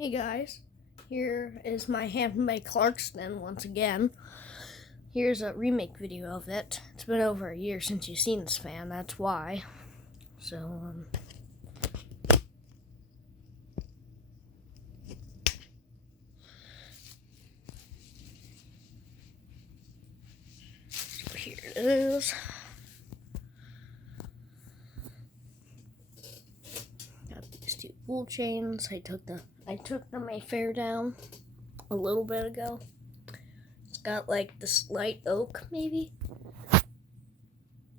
Hey guys, here is my Hampton Bay Clarkston once again. Here's a remake video of it. It's been over a year since you've seen this fan, that's why. So, here it is. Got these two wool chains. I took the Mayfair down a little bit ago. It's got like this light oak maybe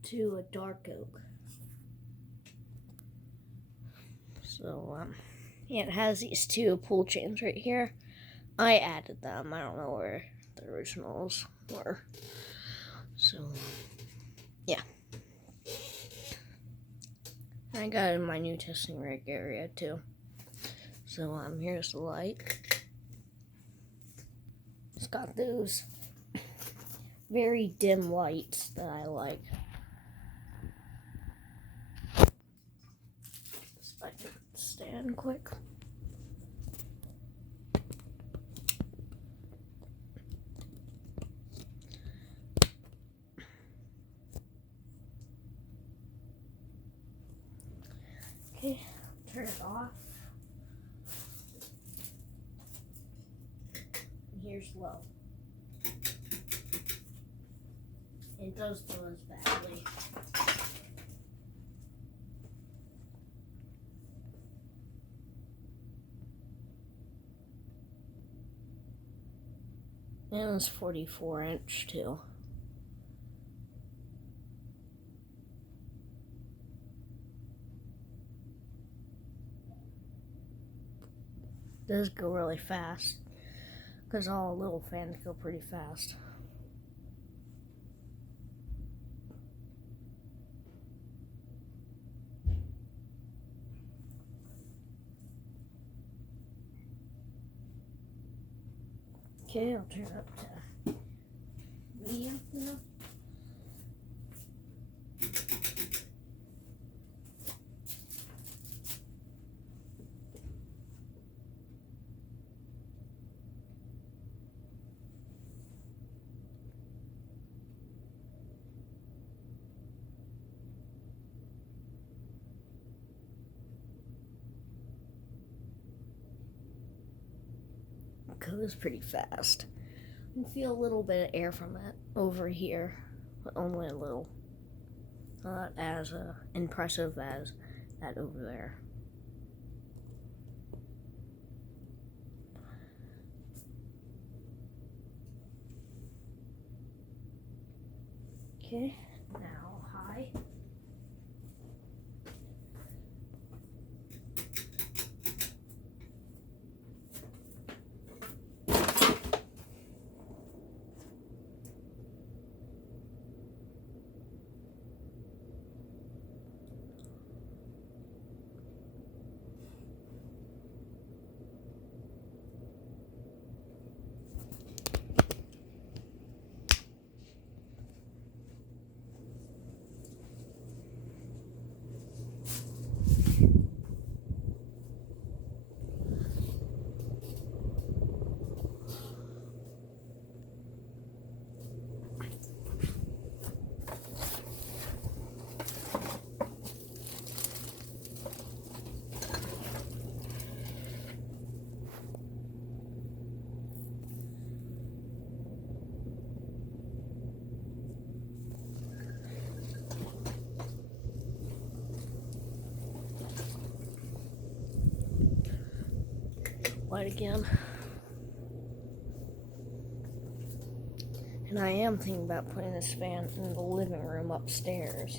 to a dark oak. So yeah, it has these two pull chains right here. I added them. I don't know where the originals were. So yeah. I got it in my new testing rig area too. So here's the light. It's got those very dim lights that I like. If I can stand quick. Okay, turn it off. And here's low. It does buzz badly. And it's 44-inch too. Does go really fast because all little fans go pretty fast. Okay, I'll turn it up to medium now. Goes pretty fast. You can feel a little bit of air from it over here, but only a little. Not as impressive as that over there. Okay, now high. Light again. And I am thinking about putting this fan in the living room upstairs.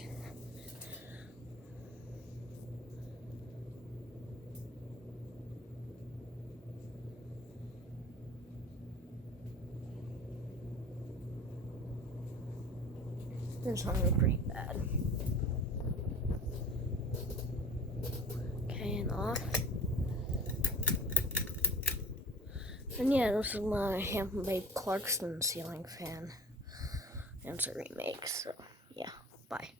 It's humming pretty bad. Okay, and off. And yeah, this is my Hampton Bay Clarkston ceiling fan. And it's a remake, so yeah, bye.